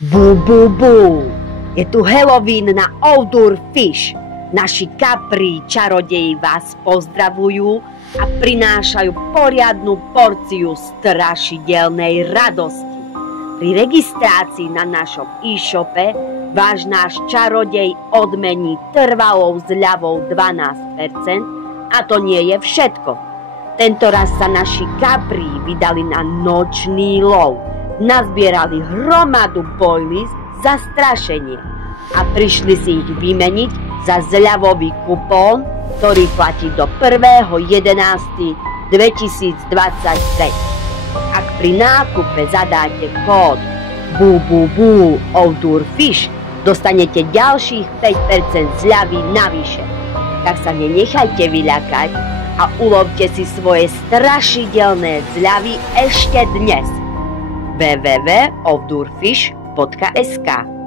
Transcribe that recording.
Bú, bú, bú. Je tu Halloween na Outdoor Fish. Naši kapri čarodeji vás pozdravujú a prinášajú poriadnu porciu strašidelnej radosti. Pri registrácii na našom e-shope váš náš čarodej odmení trvalou zľavou 12%, a to nie je všetko. Tentoraz sa naši kapri vydali na nočný lov. Nazbierali hromadu boilisk za strašenie a prišli si ich vymeniť za zľavový kupón, ktorý platí do 1.11.2023. Ak pri nákupe zadáte kód BUBUBU Outdoor Fish, dostanete ďalších 5% zľavy navyše. Tak sa nenechajte vyľakať a ulovte si svoje strašidelné zľavy ešte dnes. www.outdoorfish.sk